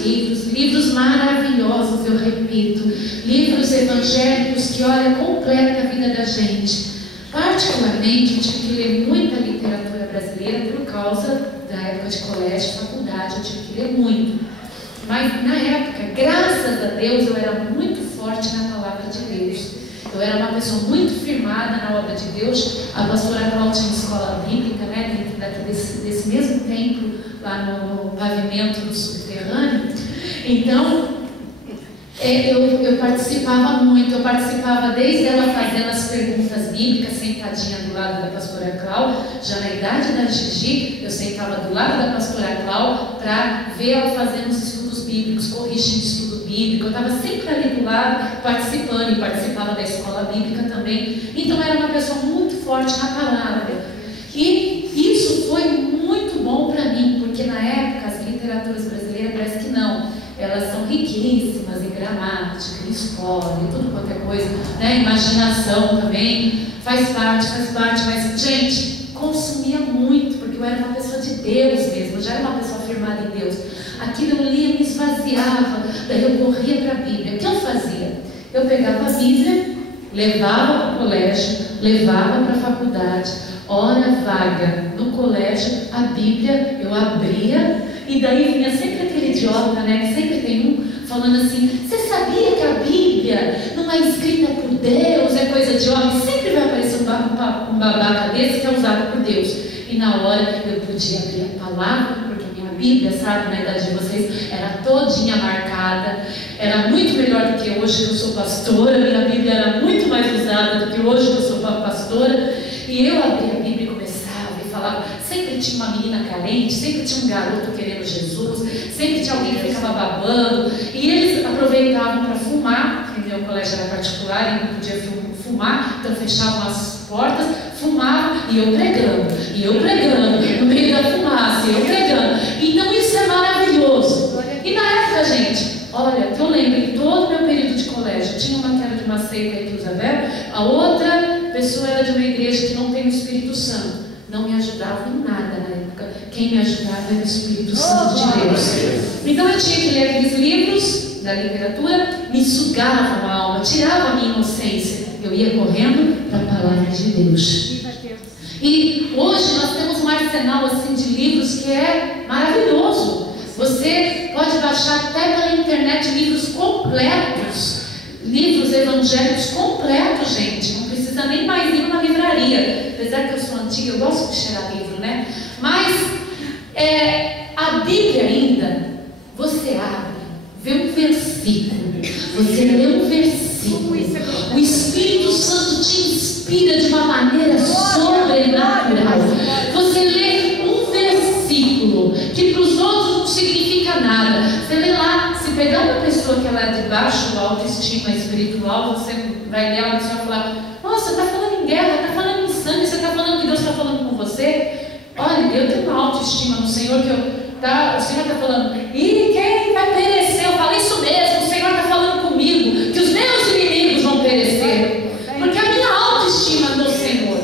livros maravilhosos, eu repito, livros evangélicos que, olha, completam a vida da gente. Particularmente, eu tive que ler muita literatura brasileira por causa da época de colégio, faculdade, eu tive que ler muito. Mas na época, graças a Deus, eu era muito forte na palavra de Deus. Eu era uma pessoa muito firmada na obra de Deus. A pastora Cláudia tinha escola bíblica, né, dentro desse mesmo templo, lá no pavimento do subterrâneo. Então, eu participava muito. Eu participava desde ela fazendo as perguntas bíblicas, sentadinha do lado da pastora Cláudia. Já na idade da Gigi, eu sentava do lado da pastora Cláudia para ver ela fazendo os estudos bíblicos, corrigindo estudo bíblico. Eu estava sempre ali do lado, participando, e participava da escola bíblica também. Então, eu era uma pessoa muito forte na palavra. E isso foi muito bom para mim, porque na época as literaturas brasileiras parece que não. Elas são riquíssimas em gramática, em história, em tudo quanto é coisa, né? Imaginação também, faz parte, mas, gente, consumia muito, porque eu era uma pessoa de Deus mesmo, eu já era uma pessoa firmada em Deus. Aquilo eu lia, me esvaziava, daí eu corria para a Bíblia. O que eu fazia? Eu pegava a Bíblia, levava para o colégio, levava para a faculdade, hora vaga no colégio, a Bíblia eu abria. E daí vinha sempre aquele idiota, né, que sempre tem um falando assim: você sabia que a Bíblia não é escrita por Deus, é coisa de homem? Sempre vai aparecer um babaca desse que é usado por Deus. E na hora eu podia abrir a palavra, porque a minha Bíblia, sabe, na idade de vocês, era todinha marcada. Era muito melhor do que hoje que eu sou pastora. Minha Bíblia era muito mais usada do que hoje que eu sou pastora. E eu abria a Bíblia e começava e falava. Sempre tinha uma menina carente, sempre tinha um garoto querendo Jesus, sempre tinha alguém que ficava babando, e eles aproveitavam para fumar, porque meu colégio era particular e não podia fumar, então fechavam as portas, fumavam, e eu pregando, no meio da fumaça, e eu pregando. Então isso é maravilhoso. E na época, gente, olha, que eu lembro, em todo o meu período de colégio, tinha uma que era de uma seita aí que usa verbo, a outra pessoa era de uma igreja que não tem o Espírito Santo. Não me ajudava em nada na época. Quem me ajudava era o Espírito Santo de Deus. Então eu tinha que ler aqueles livros da literatura, me sugavam a alma, tirava a minha inocência. Eu ia correndo para a palavra de Deus. E hoje nós temos um arsenal assim de livros que é maravilhoso. Você pode baixar até pela internet livros completos, livros evangélicos completos, gente. Não precisa nem mais ir numa livraria. Apesar que eu sou antiga, eu gosto de cheirar livro, né? Mas a Bíblia ainda, você abre, vê um versículo, você lê um versículo, o Espírito Santo te inspira de uma maneira sobrenatural. Você lê um versículo que para os outros não significa nada. Você lê lá, se pegar uma pessoa que ela é de baixo autoestima espiritual, você vai ler ela e você vai falar: nossa, está falando em guerra, está falando em sangue, você está falando que Deus está falando com você? Olha, eu tenho uma autoestima no Senhor, que o Senhor está falando: e quem vai perecer? Eu falo isso mesmo, o Senhor está falando comigo, que os meus inimigos vão perecer, porque a minha autoestima no Senhor.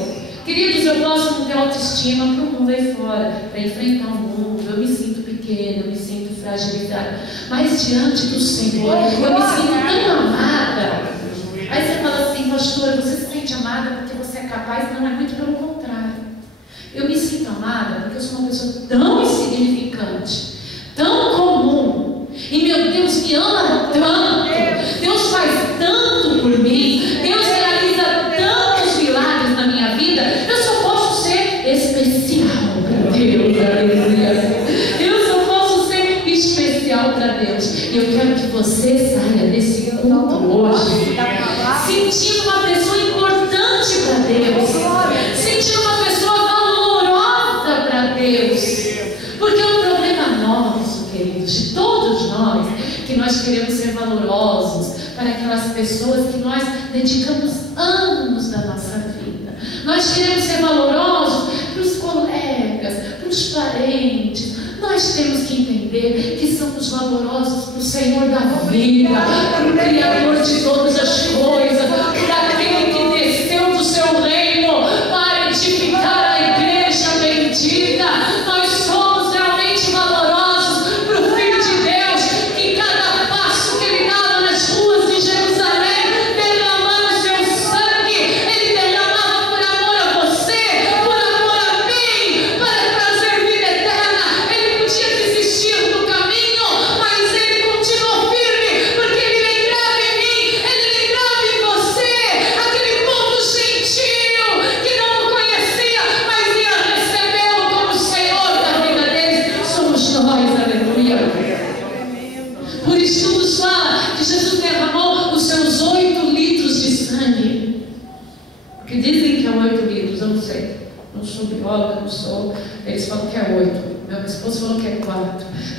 Queridos, eu posso não ter autoestima para o mundo aí fora, para enfrentar o mundo. Eu me sinto pequena, eu me sinto fragilizada, mas diante do Senhor eu me sinto tão amada. Aí você fala assim: pastora, você se sente amada porque você é capaz? Não, é muito pelo contrário. Eu me sinto amada porque eu sou uma pessoa tão insignificante, tão comum, e meu Deus me ama tanto, Deus faz tanto por mim, Deus realiza tantos milagres na minha vida, eu só posso ser especial para Deus, aleluia. Eu só posso ser especial para Deus. E eu quero que você saia desse culto hoje sentindo uma pessoa importante para Deus, sentindo uma pessoa valorosa para Deus, porque o problema nosso, queridos, de todos nós, que nós queremos ser valorosos para aquelas pessoas que nós dedicamos anos da nossa vida. Nós queremos ser valorosos para os colegas, para os parentes. Nós temos que entender que somos valorosos para o Senhor da vida, para o Criador de todas as coisas, para aquele que desceu do seu reino para edificar a igreja bendita. Nós somos realmente valorosos para o Filho de Deus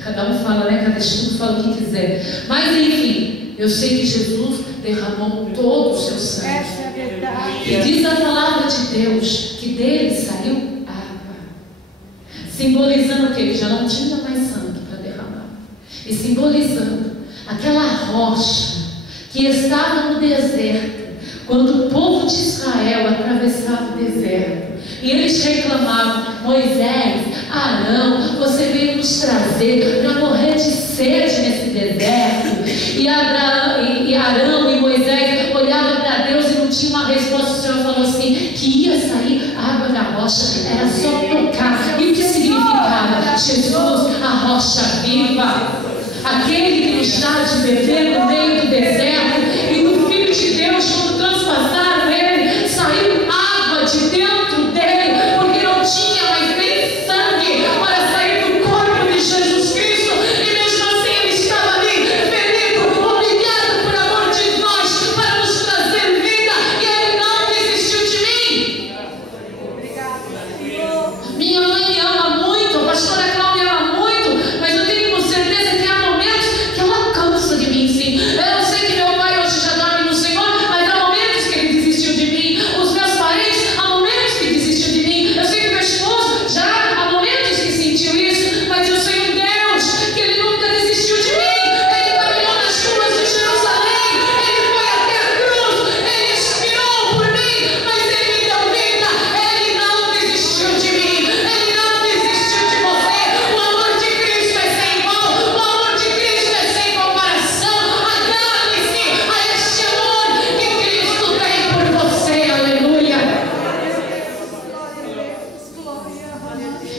Cada um fala, né? Cada estudo fala o que quiser. Mas enfim, eu sei que Jesus derramou todo o seu sangue. Essa é a verdade. E diz a palavra de Deus que dele saiu água, simbolizando que ele já não tinha mais sangue para derramar, e simbolizando aquela rocha que estava no deserto, quando o povo de Israel atravessava o deserto, e eles reclamavam: Moisés, Arão, você veio nos trazer para morrer de sede nesse deserto. E Arão e Moisés olhavam para Deus e não tinha uma resposta. O Senhor falou assim, que ia sair água da rocha, era só tocar. E o que significava? Jesus, a rocha viva, aquele que nos dá de beber no meio do deserto. E no Filho de Deus, quando transpassaram ele, saiu água de dentro dele, porque não tinha mais nem sangue para sair do corpo de Jesus Cristo. E mesmo assim ele estava ali, ferido, obrigado por amor de nós, para nos trazer vida. E ele não desistiu de mim. Obrigado, Senhor. Minha mãe me ama muito, a pastora Cláudia me ama muito, mas eu tenho certeza que há momentos que ela cansa de mim, sim. Eu sei que meu pai hoje já dorme no Senhor, mas há momentos que ele desistiu de mim. Os meus parentes, há momentos que desistiu de mim. Eu sei que meu esposo já há momentos que sentiu isso, mas eu sei um Deus que ele nunca desistiu de mim. Ele caminhou nas ruas de Jerusalém, ele foi até a cruz, ele expirou por mim, mas ele me deu vida. Ele não desistiu de mim, ele não desistiu de você. O amor de Cristo é sem igual, o amor de Cristo é sem comparação. Agarre-se a este amor que Cristo tem por você. Aleluia.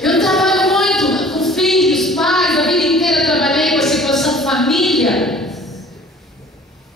Eu trabalho muito com filhos, pais, a vida inteira trabalhei com a situação família.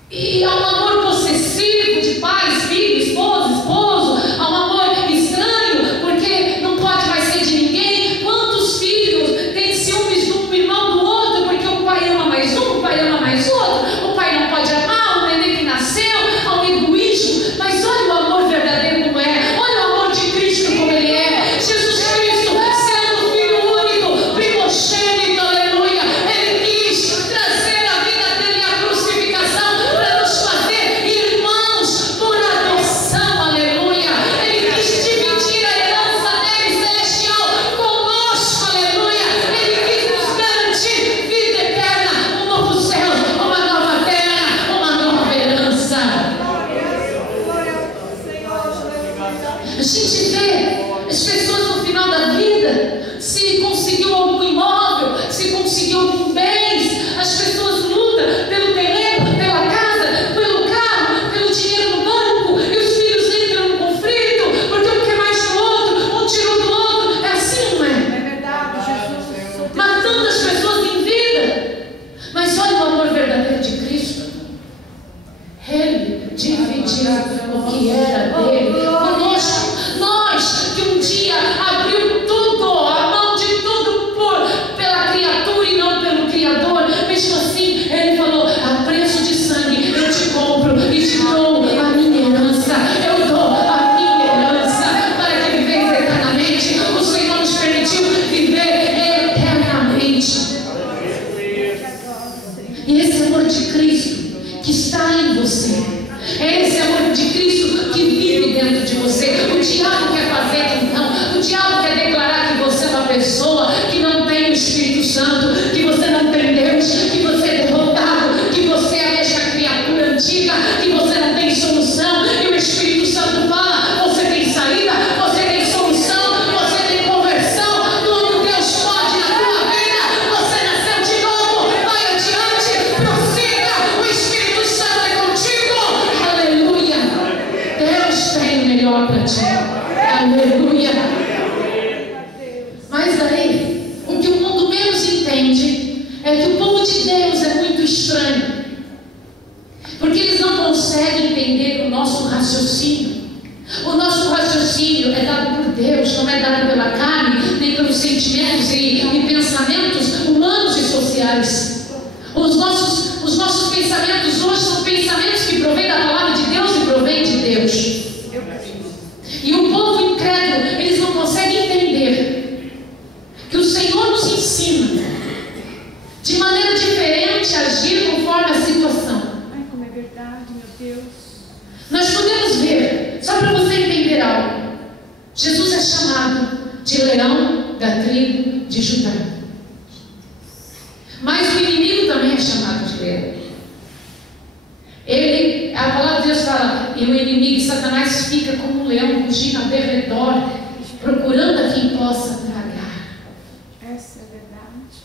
E há um amor possessivo de pais, filhos, esposo, há um amor estranho, porque não pode mais ser de ninguém. Quantos filhos têm ciúmes de um irmão do outro, porque o pai ama mais um, o pai ama mais outro, o pai não pode amar o neném que nasceu, há um egoísmo. Mas olha o amor verdadeiro como é, olha o amor de Cristo como ele é. Jesus Cristo, sendo o Filho único, primogênito, aleluia, ele quis trazer a vida dele à crucificação para nos fazer irmãos por adoção, aleluia. Ele quis dividir a herança dele celestial conosco, aleluia. Ele quis nos garantir vida eterna, um novo céu, uma nova terra, uma nova herança. A gente vê as pessoas no final da vida, se conseguiu algum imóvel, se conseguiu algum bens, as pessoas lutam pelo terreno, pela casa, pelo carro, pelo dinheiro no banco, e os filhos entram no conflito, porque um quer mais que o outro, um tirou do outro. É assim, não é? É verdade, Jesus. Matando as pessoas em vida. Mas olha o amor verdadeiro de Cristo. Ele dividiu o que era dele conosco. Nós que um dia abriu tudo, a mão de tudo pela criatura e não pelo Criador, mesmo assim ele falou: a preço de sangue eu te compro e te dou a minha herança. Eu dou a minha herança para que viveis eternamente. O Senhor nos permitiu viver eternamente. E esse amor de Cristo que está em você, é esse amor de Cristo que vive dentro de você. O diabo quer fazer que não, o diabo quer declarar que você é uma pessoa que não tem o Espírito Santo, que você não tem Deus, que você é derrotado, que você é a mesma criatura antiga, que você não tem solução. E o Espírito Santo fala: você tem saída, você tem solução, você tem conversão, tudo Deus pode na tua vida. Você nasceu de novo, vai adiante, prossiga, o Espírito Santo é contigo. Aleluia. Deus tem o melhor para ti. Aleluia. Mas aí, o que o mundo menos entende é que o povo de Deus é muito estranho, porque eles não conseguem entender o nosso raciocínio. O nosso raciocínio é dado por Deus, não é dado pela carne, nem pelos sentimentos e pensamentos humanos e sociais. Os nossos pensamentos hoje são pensamentos que provêm da palavra de Deus e provêm de Deus. E o povo incrédulo, eles não conseguem entender que o Senhor nos ensina leão da tribo de Judá. Mas o inimigo também é chamado de leão. A palavra de Deus fala, e o inimigo, Satanás, fica como um leão rugindo ao derredor, procurando a quem possa tragar. Essa é verdade.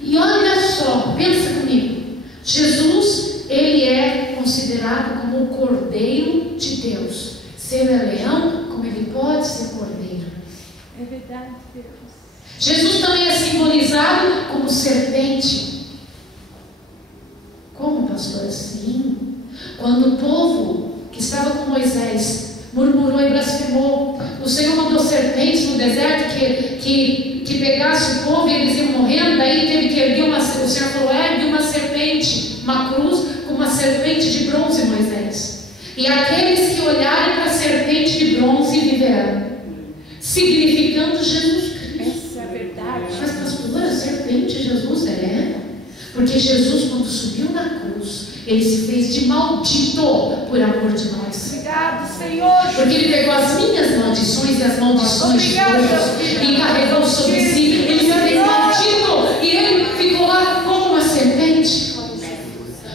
E olha só, pensa comigo. Jesus, ele é considerado como o Cordeiro de Deus. Se ele é leão, como ele pode ser cordeiro? É verdade, Deus. Jesus também é simbolizado como serpente. Como, pastor? Sim. Quando o povo que estava com Moisés murmurou e blasfemou, o Senhor mandou serpentes no deserto que pegasse o povo e eles iam morrendo. Daí teve que erguer o Senhor falou, ergue uma serpente, uma cruz com uma serpente de bronze, Moisés. E aqueles que olharem para a serpente de bronze viverão. Significando Jesus Cristo. Essa é verdade. Mas pastor, a serpente Jesus é? Porque Jesus, quando subiu na cruz, ele se fez de maldito por amor de nós. Obrigado, Senhor. Porque ele pegou as minhas maldições e as maldições de todos e carregou sobre si. Ele se fez maldito e ele ficou lá como uma serpente.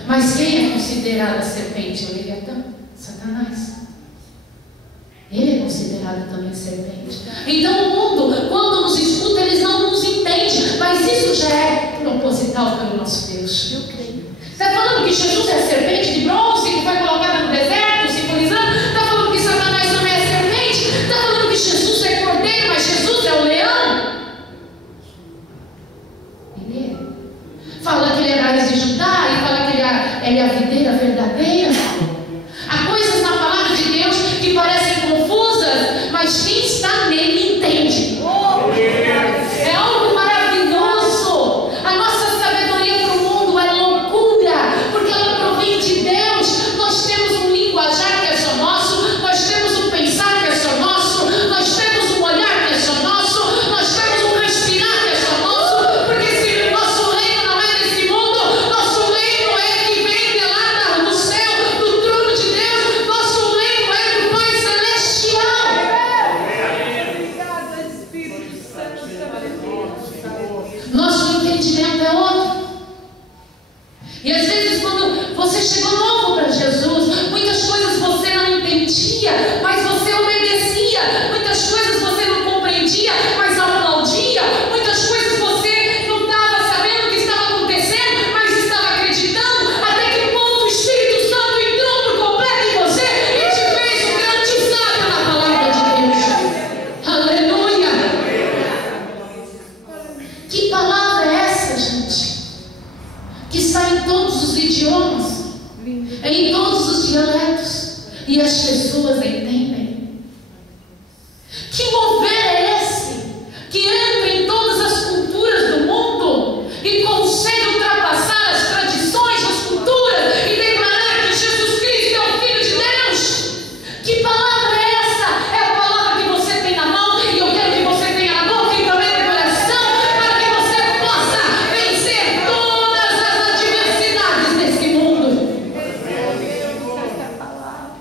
Mas quem é considerado a serpente? O Leviatã, Satanás. Ele é considerado também serpente. Então o mundo, quando nos escuta, eles não nos entendem. Mas isso já é proposital pelo nosso Deus. Eu creio. Está falando que Jesus é a serpente de bronze que foi colocada no deserto, simbolizando? Está falando que Satanás também é serpente? Está falando que Jesus é cordeiro, mas Jesus é o leão? Ele é. Fala que ele é raiz de Judá e fala que ele é a videira verdadeira. Há coisas na palavra de Deus que parecem confusas, mas quem está nele entende. É algo maravilhoso. A nossa sabedoria para o mundo é loucura, porque ela provém de Deus. Nós temos um linguajar que é só nosso, nós temos um pensar que é só nosso, nós temos um olhar que é só nosso, nós temos um respirar que é só nosso, porque se nosso reino não é desse mundo, nosso reino é que vem de lá do céu, do trono de Deus, nosso reino é do Pai Celestial. Obrigado, Espírito Santo. Nosso entendimento é outro. E às vezes quando você chegou novo para Jesus, muitas coisas você não entendia, mas você obedecia. Muitas coisas você não compreendia, mas aplaudia. Muitas coisas você não estava sabendo o que estava acontecendo, mas estava acreditando. Até que ponto o Espírito Santo entrou por completo em você e te fez um grande sábio na palavra de Deus. Aleluia! Que palavra é essa, gente? Que está em todos os idiomas, em todos os dialetos, e as pessoas entendem. Que mover é esse? Que entra em todas as culturas do mundo e consegue ultrapassar as tradições, as culturas e declarar que Jesus Cristo é o Filho de Deus? Que palavra é essa? É a palavra que você tem na mão e eu quero que você tenha na boca e também no coração, para que você possa vencer todas as adversidades desse mundo.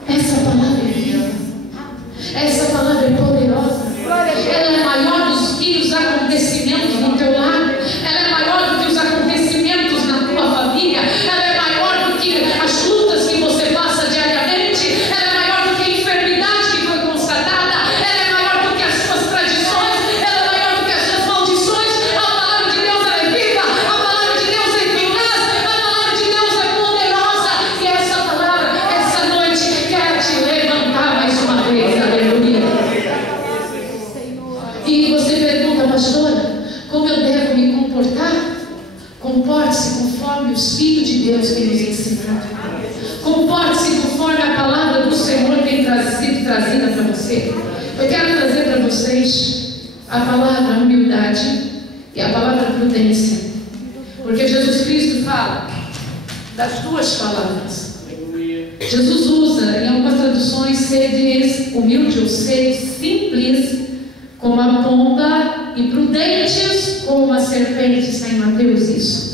Essa palavra é viva. Essa palavra é poderosa. Ela é maior do que os acontecimentos no teu lar. Ela é maior do que os acontecimentos na tua família. Ela é maior do que as lutas que você passa diariamente. Ela é maior do que a enfermidade que foi constatada. Ela é maior do que as suas tradições. Ela é maior do que as suas maldições. A palavra de Deus ela é viva. A palavra de Deus é eficaz. A palavra de Deus é poderosa. E essa palavra, essa noite, quer te levantar mais uma vez. Aleluia. E você pergunta, pastora, como eu devo me comportar? Comporte-se conforme o Espírito de Deus tem nos ensinado. Comporte-se conforme a palavra do Senhor tem sido trazida para você. Eu quero trazer para vocês a palavra humildade e a palavra prudência. Porque Jesus Cristo fala das duas palavras. Jesus usa em algumas traduções seres humilde ou seres simples como a pomba e prudentes como a serpente. Está em Mateus isso.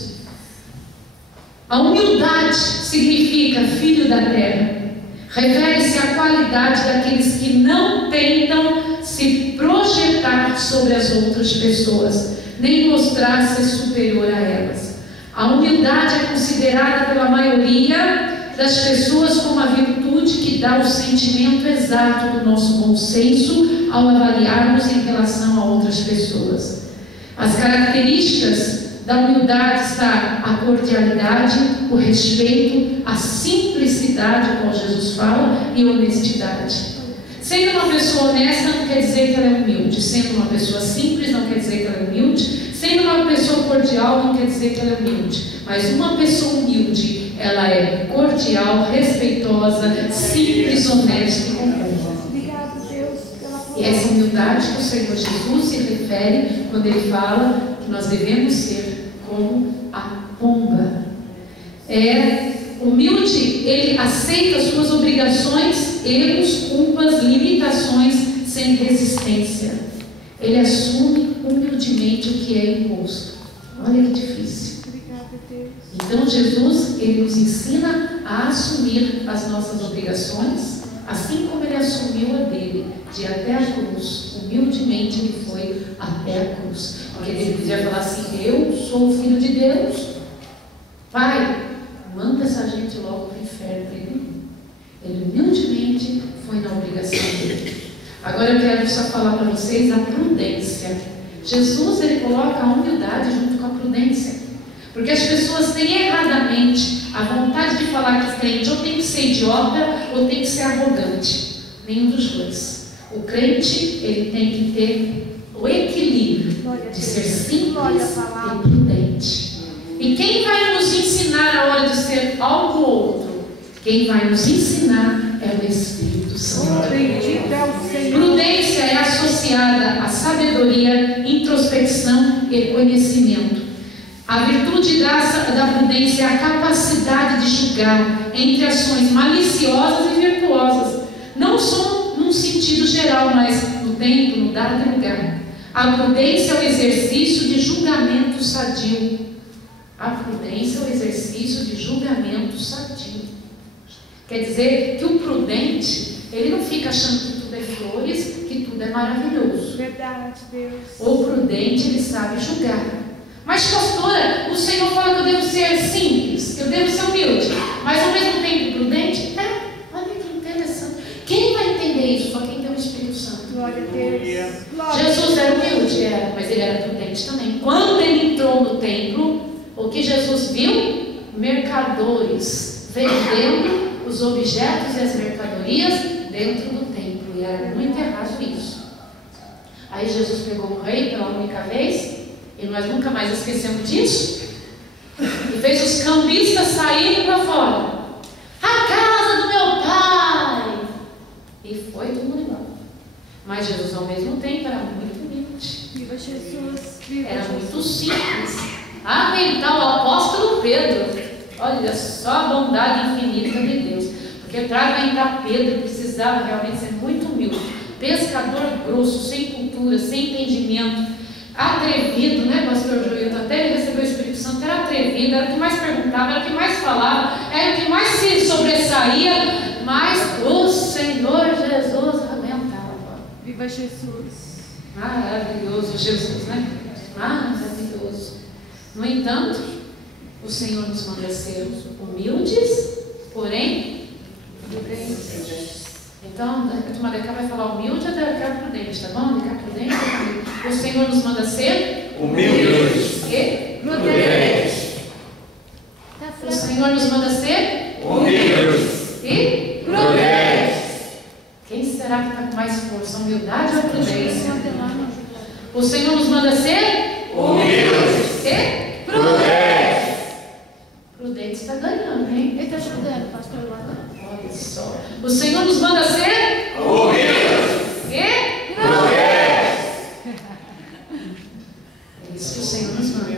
A humildade significa filho da terra. Refere-se à qualidade daqueles que não tentam se projetar sobre as outras pessoas, nem mostrar ser superior a elas. A humildade é considerada pela maioria das pessoas como a virtude que dá o sentimento exato do nosso bom senso ao avaliarmos em relação a outras pessoas. As características da humildade está a cordialidade, o respeito, a simplicidade, como Jesus fala, e honestidade. Sendo uma pessoa honesta não quer dizer que ela é humilde. Sendo uma pessoa simples não quer dizer que ela é humilde. Sendo uma pessoa cordial não quer dizer que ela é humilde. Mas uma pessoa humilde, ela é cordial, respeitosa, simples, honesta e comum. Obrigado, Deus, pela palavra. E essa humildade que o Senhor Jesus se refere quando Ele fala que nós devemos ser como a pomba. Humilde, ele aceita suas obrigações, erros, culpas, limitações sem resistência. Ele assume humildemente o que é imposto. Olha que difícil. Obrigada, Deus. Então Jesus, ele nos ensina a assumir as nossas obrigações, assim como ele assumiu a dele, de ir até a cruz. Humildemente ele foi até a cruz. Porque ele podia falar assim: eu sou o Filho de Deus, Pai, manda essa gente logo para o inferno. Ele humildemente foi na obrigação dele. Agora eu quero só falar para vocês a prudência. Jesus, ele coloca a humildade junto com a prudência. Porque as pessoas têm erradamente a vontade de falar que o crente ou tem que ser idiota ou tem que ser arrogante. Nenhum dos dois. O crente, ele tem que ter o equilíbrio de ser simples e prudente. E quem vai nos ensinar a hora de ser algo ou outro? Quem vai nos ensinar é o Espírito Santo. Bendito é o Senhor. Prudência é associada à sabedoria, introspecção e conhecimento. A virtude da prudência é a capacidade de julgar entre ações maliciosas e virtuosas, não só num sentido geral, mas no tempo, no dado lugar. A prudência é o exercício de julgamento sadio. A prudência é o exercício de julgamento sadio. Quer dizer que o prudente, ele não fica achando que tudo é flores, que tudo é maravilhoso. Verdade, Deus. O prudente, ele sabe julgar. Mas, pastora, o Senhor fala que eu devo ser simples, que eu devo ser humilde, mas ao mesmo tempo prudente? Olha que interessante. Quem vai entender isso? Só quem tem o Espírito Santo. Glória a Deus. Glória. Jesus era humilde, mas ele era prudente também. Quando ele entrou no templo, o que Jesus viu? Mercadores vendendo os objetos e as mercadorias dentro do templo. E era muito errado isso. Aí Jesus pegou o rei pela única vez, e nós nunca mais esquecemos disso, e fez os cambistas saírem para fora. A casa do meu pai! E foi todo mundo embora. Mas Jesus, ao mesmo tempo, era muito humilde. Viva Jesus. Viva Era Jesus. muito simples. Então, o apóstolo Pedro, olha só a bondade infinita de Deus. Porque para entrar Pedro precisava realmente ser muito humilde. Pescador grosso, sem cultura, sem entendimento, atrevido, né, pastor Joilton? Até ele recebeu o Espírito Santo, era atrevido, era o que mais perguntava, era o que mais falava, era o que mais se sobressaía, mas o Senhor Jesus arrebentava. Viva Jesus. Maravilhoso Jesus, né? Maravilhoso. No entanto, o Senhor nos manda ser humildes, porém prudentes. Então, a turma da cá vai falar humilde ou da cá prudente, tá bom? Da cá prudente, o Senhor nos manda ser humildes e prudentes. O Senhor nos manda ser Humildes e prudentes. Quem será que está com mais força, humildade ou prudência? O Senhor nos manda ser humildes e prudentes. Prudente está ganhando, hein? Ele está ajudando, pastor Luana. Olha só. O Senhor nos manda ser Humildes e prudentes. É isso que o Senhor nos manda.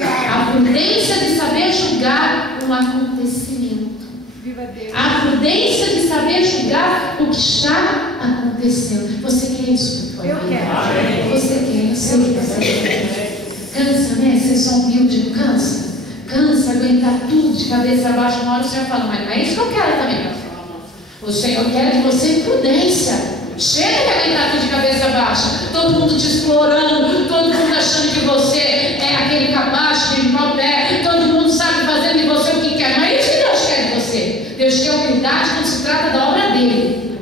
A prudência de saber julgar um acontecimento. Viva Deus. A prudência de saber julgar o que está acontecendo. Você quer isso, Eu quero. Você quer, eu sei que você quer. Cansa, né? Ser só humilde não cansa? Cansa aguentar tudo de cabeça abaixo. Uma hora o Senhor fala, mas não é isso que eu quero também. O Senhor quer de você prudência, Chega de alguém estar de cabeça baixa, todo mundo te explorando, todo mundo achando que você é aquele cabaço, aquele pau-pé, todo mundo sabe fazer de você o que quer. Não é isso que Deus quer de você. Deus quer humildade quando se trata da obra dele.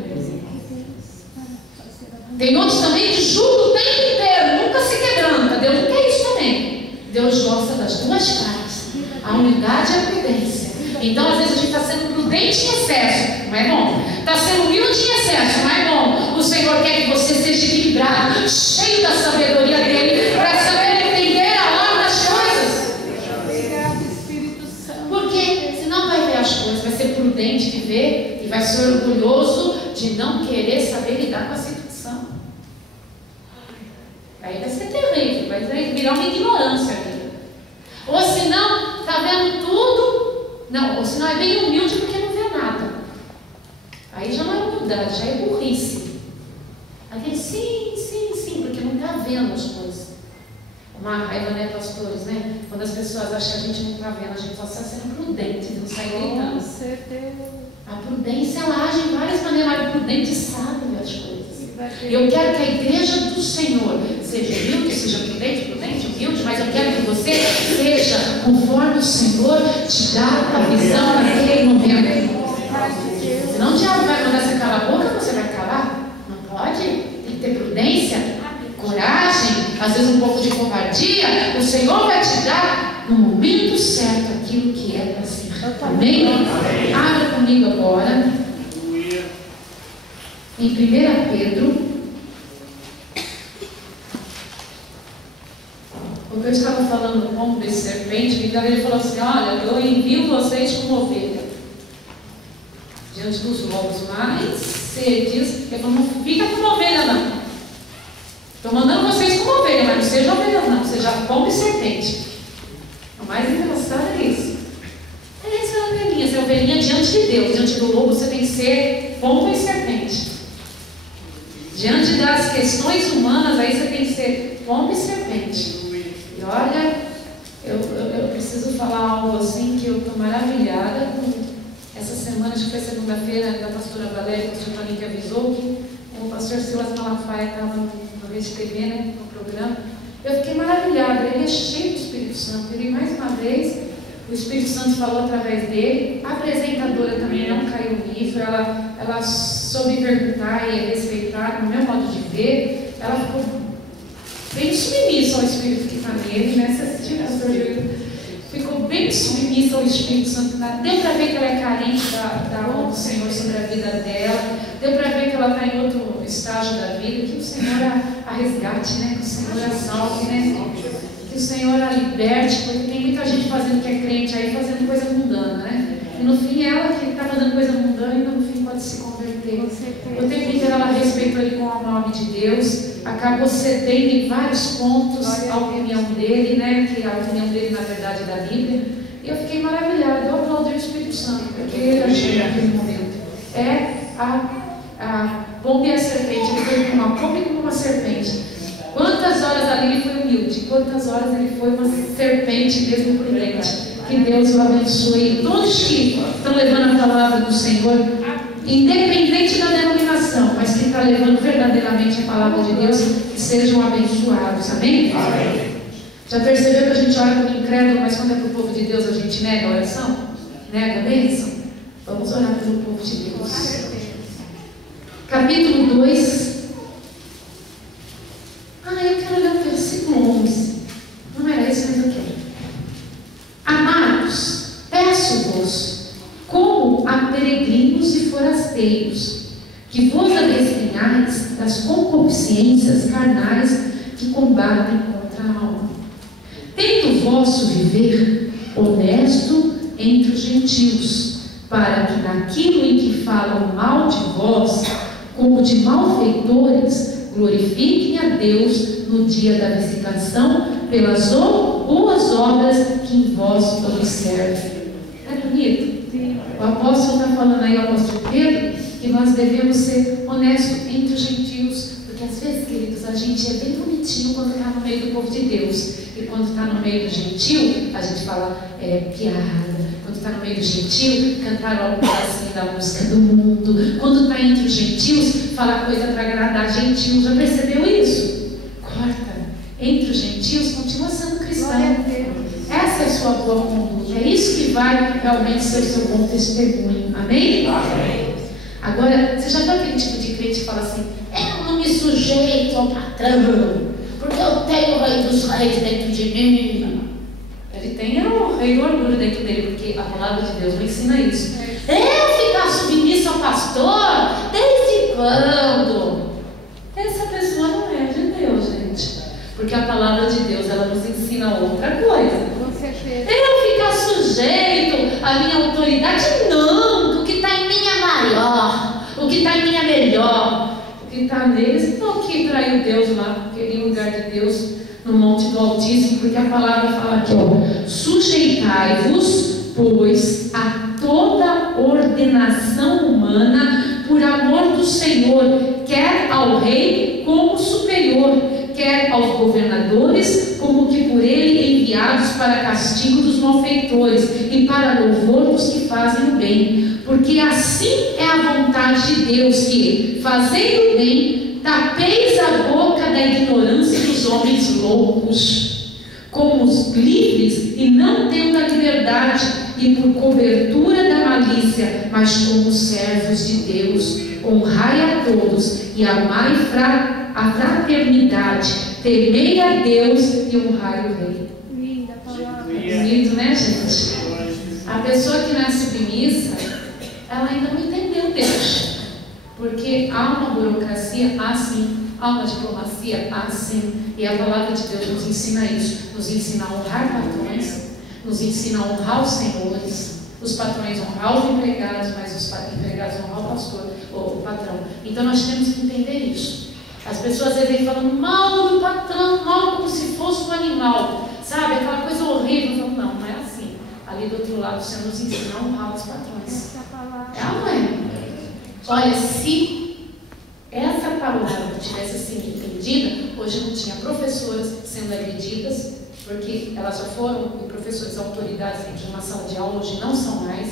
Tem outros também que julgam o tempo inteiro, nunca se quebranta. Deus não quer isso também. Deus gosta das duas partes, a humildade e a prudência. Então, às vezes, a gente está sendo prudente em excesso, não é bom? Está sendo humilde em excesso, não é bom? O Senhor quer que você seja equilibrado, cheio da sabedoria dele, para saber entender a hora das coisas. Obrigado, Espírito Santo. Porque senão vai ver as coisas, vai ser prudente de ver e vai ser orgulhoso de não querer saber lidar com a situação. Aí vai ser terrível, vai virar uma ignorância aqui. Ou senão, está vendo tudo. Não, ou senão é bem humilde porque não vê nada. Aí já não é humildade, já é burrice. Aí sim, porque não está vendo as coisas. Uma raiva, né, pastores, né? Quando as pessoas acham que a gente não está vendo, a gente só está sendo prudente, não sai gritando. Com certeza. A prudência, ela age de várias maneiras, mas o prudente sabe ver as coisas. E eu quero que a igreja do Senhor seja humilde, seja prudente, humilde, mas eu quero que você seja conforme o Senhor te dá a visão naquele momento. Senão o diabo vai mandar você calar a boca, você vai calar? Não pode? Tem que ter prudência, coragem, às vezes um pouco de covardia. O Senhor vai te dar no momento certo aquilo que é para ser. Amém? Abra comigo agora em 1 Pedro. Porque eu estava falando do pombo e serpente, então ele falou assim: olha, eu envio vocês como ovelha diante dos lobos, mas sedes, ele falou, não fica como ovelha não. Estou mandando vocês como ovelha, mas não seja ovelha não, seja pombo e serpente. O mais engraçado é isso. Essa é a ovelhinha, essa é a ovelhinha diante de Deus. Diante do lobo você tem que ser pombo e serpente. Diante das questões humanas, aí você tem que ser pombo e serpente. E olha, eu preciso falar algo assim que eu estou maravilhada com essa semana, acho que foi segunda-feira, da pastora Valéria, que o pastor Toninho que avisou que o pastor Silas Malafaia estava no Rede TV, né, no programa. Eu fiquei maravilhada, ele é cheio do Espírito Santo. Ele, mais uma vez, o Espírito Santo falou através dele. A apresentadora também não caiu nisso, ela soube perguntar e respeitar, no meu modo de ver. Ela ficou bem submissa ao Espírito que está nele, né? Você assistiu, pastor Júlio? Ficou bem submissa ao Espírito Santo. Deu para ver que ela é carente da mão do Senhor sobre a vida dela. Deu para ver que ela está em outro estágio da vida. Que o Senhor a resgate, né? Que o Senhor a salve, né? Que o Senhor a liberte, porque tem muita gente fazendo que é crente aí, fazendo coisa mundana, né? E no fim ela que está fazendo coisa mundana e no fim pode se converter. O tempo inteiro ela respeitou ele com o nome de Deus. Acabou cedendo em vários pontos a opinião dele, né? Que a opinião dele, na verdade, é da Bíblia. E eu fiquei maravilhada. Eu aplaudi o Espírito Santo, porque ele agiu naquele momento. É a pomba e a serpente. Ele foi como uma pomba e como uma serpente. Quantas horas ali ele foi humilde, quantas horas ele foi uma serpente mesmo prudente. Que Deus o abençoe. Todos que estão levando a palavra do Senhor, independente da denominação, mas que está levando verdadeiramente a palavra de Deus, que sejam abençoados. Amém? Amém. Já percebeu que a gente ora como incrédulo, mas quando é para o povo de Deus a gente nega a oração? Nega a bênção? Vamos orar pelo povo de Deus. Capítulo 2. Eu quero ler o versículo 11. Não era isso, mas eu quero. Amados, peço-vos, como a peregrinos e forasteiros, que vos abstenhais das concupiscências carnais que combatem contra a alma. Tendo o vosso viver honesto entre os gentios, para que naquilo em que falam mal de vós, como de malfeitores, glorifiquem a Deus no dia da visitação pelas boas obras que em vós observem. É bonito? O apóstolo está falando aí, o apóstolo Pedro, que nós devemos ser honestos entre os gentios, porque às vezes, queridos, a gente é bem bonitinho quando está no meio do povo de Deus, e quando está no meio do gentil, a gente fala piada. Quando está no meio do gentio, cantar o pedacinho da música do mundo. Quando está entre os gentios, falar coisa para agradar gentios. Já percebeu isso? Corta. Entre os gentios, continua sendo cristão. Essa é a sua boa conduta. É isso que vai realmente ser o seu bom testemunho. Amém? Amém. Agora, você já viu aquele tipo de crente que fala assim: eu não me sujeito ao patrão, porque eu tenho o rei dos reis dentro de mim. Ele tem o rei do orgulho dentro dele, porque a palavra de Deus não ensina isso. Eu ficar submissa ao pastor? Desde quando? Essa pessoa não é de Deus, gente. Porque a palavra de Deus, ela nos ensina outra coisa. Com certeza. Eu ficar sujeito à minha autoridade? Não, o que está em mim é maior, o que está em mim é melhor. O que está neles, não que traiu Deus lá, queria o lugar de Deus no monte do Altíssimo, porque a palavra fala aqui, ó: sujeitai-vos, pois, a toda ordenação humana por amor do Senhor, quer ao rei como superior, quer aos governadores, como que por ele enviados para castigo dos malfeitores e para louvor dos que fazem o bem. Porque assim é a vontade de Deus, que, fazendo o bem, tapeis a boca da ignorância dos homens loucos, como os livres e não tendo a liberdade, e por cobertura da malícia, mas como servos de Deus. Honrai a todos e amai a fraternidade, temei a Deus e honrai o rei. Linda palavra. Bonito, né, gente? A pessoa que não é submissa, ela ainda não entendeu Deus, porque há uma burocracia assim, há uma diplomacia assim, e a palavra de Deus nos ensina isso, nos ensina a honrar patrões, nos ensina a honrar os senhores, os patrões honrar os empregados, mas os empregados honrar o pastor, ou o patrão. Então nós temos que entender isso. As pessoas às vezes vêm falando mal do patrão, mal como se fosse um animal, sabe? Aquela coisa horrível. Eu falo, não, não é assim. Ali do outro lado, o Senhor nos ensina a honrar os patrões. Essa palavra. É a mãe. Olha, se essa palavra tivesse sido entendida, hoje não tinha professoras sendo agredidas, porque elas já foram, e professores, autoridades dentro de uma sala de aula, hoje não são mais.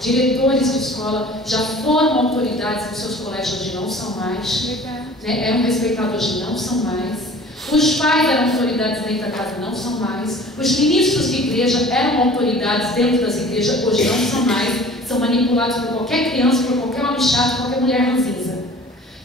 Diretores de escola já foram autoridades nos seus colégios, hoje não são mais. Né? Eram respeitados, hoje não são mais. Os pais eram autoridades dentro da casa, não são mais. Os ministros de igreja eram autoridades dentro das igrejas, hoje não são mais. São manipulados por qualquer criança, por qualquer homem chato, por qualquer mulher ranzinza.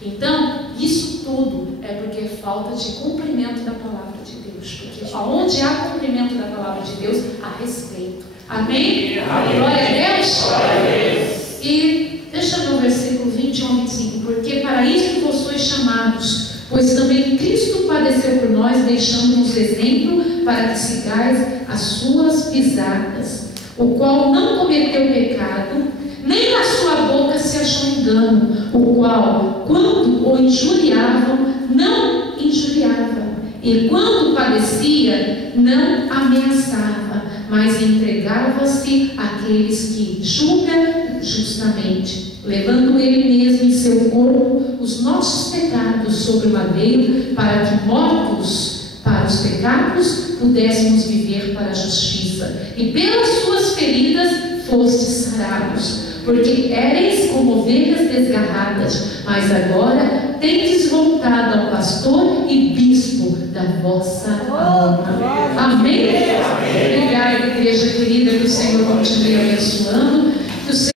Então, isso tudo é porque é falta de cumprimento da palavra de Deus. Porque onde há cumprimento da palavra de Deus, há respeito. Amém? Amém. Glória a Deus. Glória a Deus. E deixa eu ver o versículo 21 e 25. Porque para isto vós sois chamados, pois também Cristo padeceu por nós, deixando-nos exemplo para que sigais as suas pisadas, o qual não cometeu pecado, nem na sua boca se achou engano, o qual, quando o injuriavam, não injuriava, e quando padecia, não ameaçava, mas entregava-se àqueles que julgam justamente, levando ele mesmo em seu corpo os nossos pecados sobre o madeiro, para que, mortos para os pecados, pudéssemos viver para a justiça. E pelas suas feridas fostes sarados, porque éreis como ovelhas desgarradas, mas agora tendes voltado ao pastor e bispo da vossa alma. Amém? Obrigada, igreja querida, que o Senhor continue abençoando.